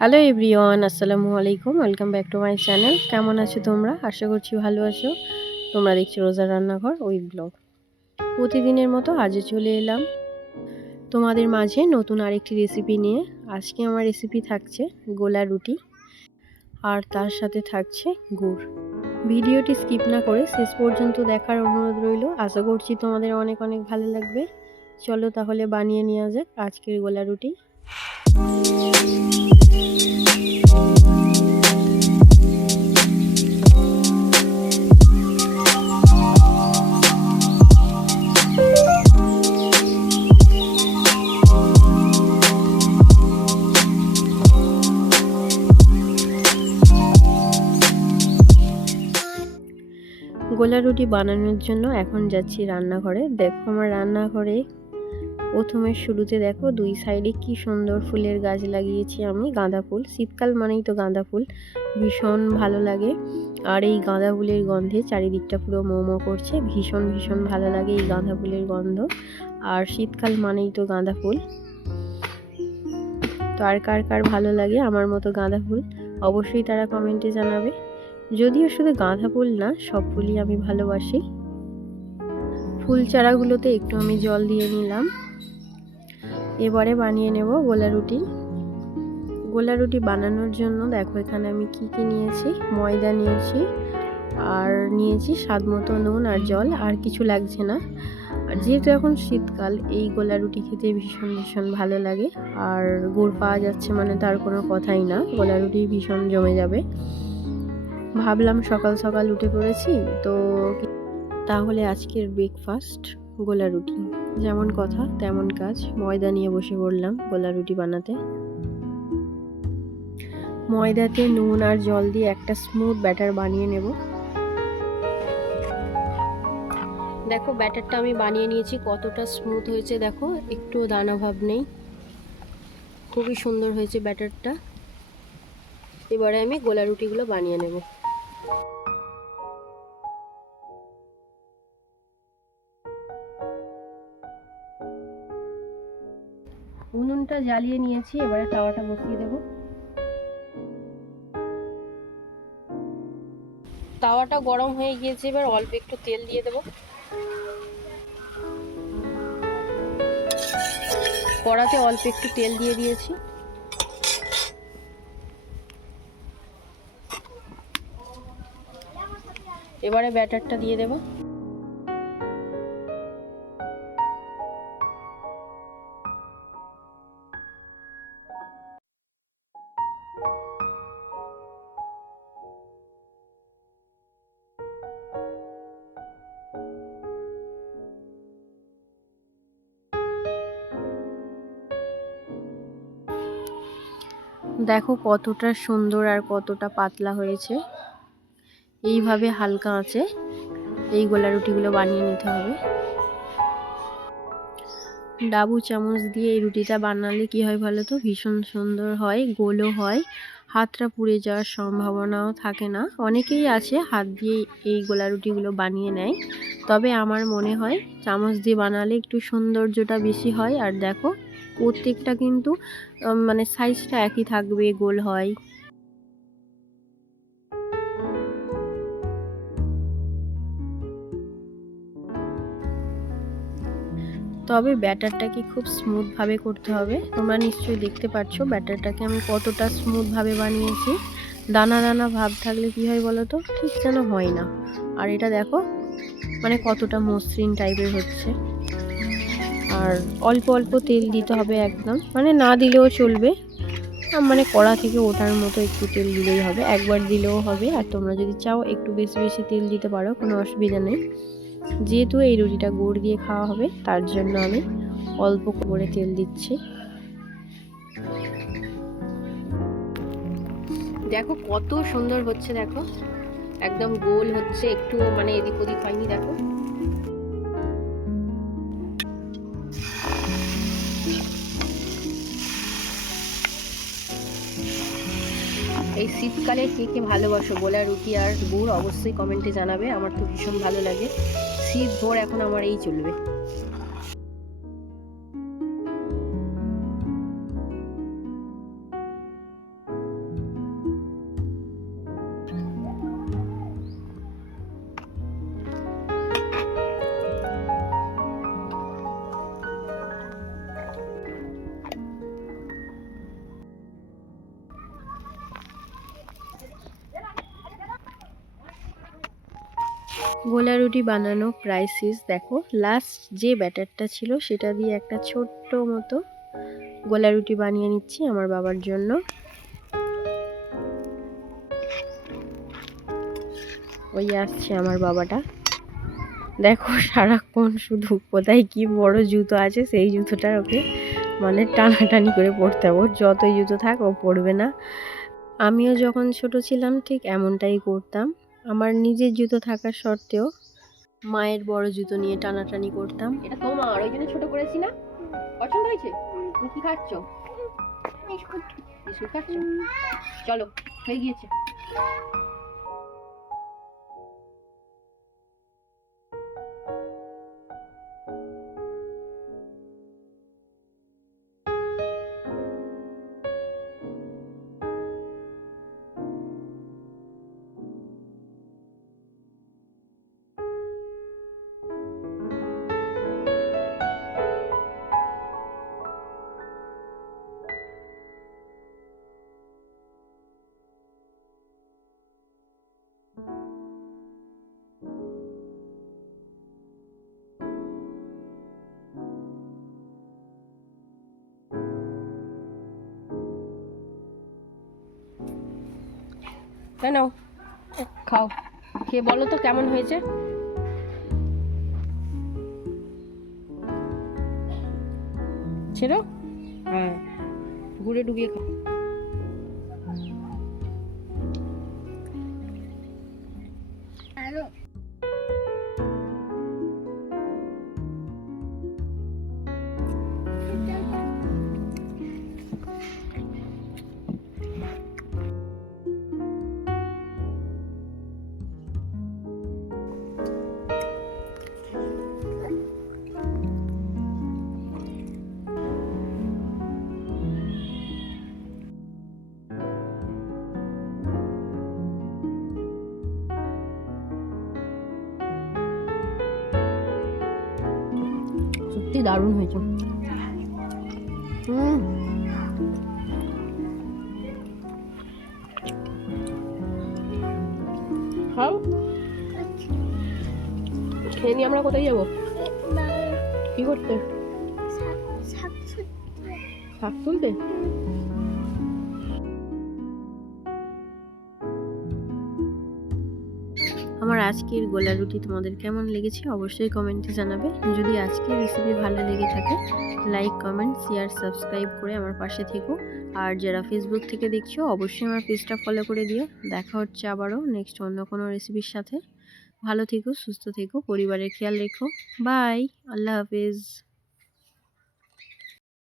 Hello everyone, আসসালামু আলাইকুম। Welcome back to my channel. কেমন আছো তোমরা? আশা করছি ভালো আছো। তোমরা দেখছো রোজা রান্নাঘর উইথ ব্লগ। প্রতিদিনের মতো আজও চলে এলাম তোমাদের মাঝে নতুন আরেকটি রেসিপি নিয়ে। আজকে আমার রেসিপি থাকছে গোলা রুটি, আর তার সাথে থাকছে গুড়। ভিডিওটি স্কিপ না করে শেষ পর্যন্ত দেখার অনুরোধ রইল। আশা করছি তোমাদের অনেক অনেক ভালো লাগবে। চলো তাহলে বানিয়ে নেওয়া যাক আজকের গোলা রুটি। গোলা রুটি বানানোর জন্য এখন যাচ্ছি রান্নাঘরে। দেখো আমার রান্নাঘরে প্রথমে শুরুতে দেখো দুই সাইডে কি সুন্দর ফুলের গাছ লাগিয়েছি আমি। গাঁদা ফুল, শীতকাল মানেই তো গাঁদা ফুল, ভীষণ ভালো লাগে। আর এই গাঁদা ফুলের গন্ধে চারিদিকটা পুরো মোমো করছে। ভীষণ ভীষণ ভালো লাগে এই গাঁদা ফুলের গন্ধ। আর শীতকাল মানেই তো গাঁদা ফুল। তো আর কার কার ভালো লাগে আমার মতো গাঁদা ফুল, অবশ্যই তারা কমেন্টে জানাবে। যদিও শুধু গাঁদা ফুল না, সব ফুলই আমি ভালোবাসি। ফুল চারাগুলোতে একটু আমি জল দিয়ে নিলাম। এবারে বানিয়ে নেব গোলা রুটি। গোলা রুটি বানানোর জন্য দেখো এখানে আমি কি কি নিয়েছি। ময়দা নিয়েছি, আর নিয়েছি স্বাদ মতো নুন আর জল, আর কিছু লাগছে না। আর যেহেতু এখন শীতকাল, এই গোলা রুটি খেতে ভীষণ ভীষণ ভালো লাগে। আর গুড় পাওয়া যাচ্ছে মানে তার কোনো কথাই না, গোলা রুটি ভীষণ জমে যাবে। ভাবলাম সকাল সকাল উঠে পড়েছি তো তাহলে আজকের ব্রেকফাস্ট গোলা রুটি। যেমন কথা তেমন কাজ, ময়দা নিয়ে বসে পড়লাম গোলা রুটি বানাতে। ময়দাতে নুন আর জল দিয়ে একটা স্মুথ ব্যাটার বানিয়ে নেব। দেখো ব্যাটারটা আমি বানিয়ে নিয়েছি, কতটা স্মুথ হয়েছে দেখো, একটু দানা ভাব নেই। খুবই সুন্দর হয়েছে ব্যাটারটা। এবারে আমি গোলা রুটিগুলো বানিয়ে নেব। উনুনটা জ্বালিয়ে নিয়েছি, এবারে তাওয়াটা বসিয়ে দেব। তাওয়াটা গরম হয়ে গিয়েছে, এবার অল্প একটু তেল দিয়ে দেব। কড়াতে অল্প একটু তেল দিয়ে দিয়েছি। এবারে ব্যাটারটা দিয়ে দেব। দেখো কতটা সুন্দর আর কতটা পাতলা হয়েছে। এইভাবে হালকা আঁচে এই গোলা রুটিগুলো বানিয়ে নিতে হবে। ডাবু চামচ দিয়ে এই রুটিটা বানালে কি হয় বলো তো, ভীষণ সুন্দর হয়, গোলও হয়, হাতটা পুড়ে যাওয়ার সম্ভাবনাও থাকে না। অনেকেই আছে হাত দিয়ে এই গোলা রুটিগুলো বানিয়ে নেয়, তবে আমার মনে হয় চামচ দিয়ে বানালে একটু সৌন্দর্যটা বেশি হয়। আর দেখো প্রত্যেকটা কিন্তু মানে সাইজটা একই থাকবে, গোল হয়। তবে ব্যাটারটাকে খুব স্মুথভাবে করতে হবে। তোমরা নিশ্চয়ই দেখতে পাচ্ছ ব্যাটারটাকে আমি কতটা স্মুথভাবে বানিয়েছি। দানা দানা ভাব থাকলে কি হয় বলো তো, ঠিক যেন হয় না। আর এটা দেখো মানে কতটা মসৃণ টাইপের হচ্ছে। আর অল্প অল্প তেল দিতে হবে একদম, মানে না দিলেও চলবে, মানে কড়া থেকে ওঠার মতো একটু তেল দিলেই হবে। একবার দিলেও হবে, আর তোমরা যদি চাও একটু বেশি বেশি তেল দিতে পারো, কোনো অসুবিধা নেই। যেহেতু এই রুটিটা গুড় দিয়ে খাওয়া হবে, তার জন্য আমি অল্প করে তেল দিচ্ছি। দেখো কত সুন্দর হচ্ছে, দেখো একদম গোল হচ্ছে, একটু মানে এদিক ওদিক হয়নি। দেখো এই শীতকালে কে কে ভালোবাসো গোলা রুটি আর গুড়, অবশ্যই কমেন্টে জানাবে। আমার তো ভীষণ ভালো লাগে, শীত ভোর এখন আমার এই চলবে। গোলা রুটি বানানো প্রায় শেষ। দেখো লাস্ট যে ব্যাটারটা ছিল সেটা দিয়ে একটা ছোট্ট মতো গোলা রুটি বানিয়ে নিচ্ছি আমার বাবার জন্য। ওই আসছে আমার বাবাটা। দেখো সারাক্ষণ শুধু কোথায় কি বড় জুতো আছে সেই জুতোটা ওকে মানে টানাটানি করে পড়তে হবে। ওর যতই জুতো থাক ও পড়বে না। আমিও যখন ছোট ছিলাম ঠিক এমনটাই করতাম। আমার নিজের জুতো থাকার সত্ত্বেও মায়ের বড় জুতো নিয়ে টানাটানি করতাম। এটা তোমার, ওই জন্য ছোট করেছি না? পছন্দ হয়েছে? তুমি কি খাচ্ছ? বিস্কুট খাচ্ছ? চলো, হয়ে গিয়েছে। কেন খাও, খেয়ে বলো তো কেমন হয়েছে। ছেড়ো, হ্যাঁ গুড়ে ডুবিয়ে খাও। সত্যি দারুণ হয়েছে। খাও, খেয়ে নিয়ে আমরা কোথায় যাবো? কি করতে? শাক তুলতে। আমার আজকের গোলা রুটি তোমাদের কেমন লেগেছে অবশ্যই কমেন্টে জানাবে। যদি আজকের রেসিপি ভালো লেগে থাকে লাইক কমেন্ট শেয়ার সাবস্ক্রাইব করে আমার পাশে থেকো। আর যারা ফেসবুক থেকে দেখছো অবশ্যই আমার পেজটা ফলো করে দিও। দেখা হচ্ছে আবারও নেক্সট অন্য কোনো রেসিপির সাথে। ভালো থেকো, সুস্থ থেকো, পরিবারের খেয়াল রেখো। বাই, আল্লাহ হাফেজ।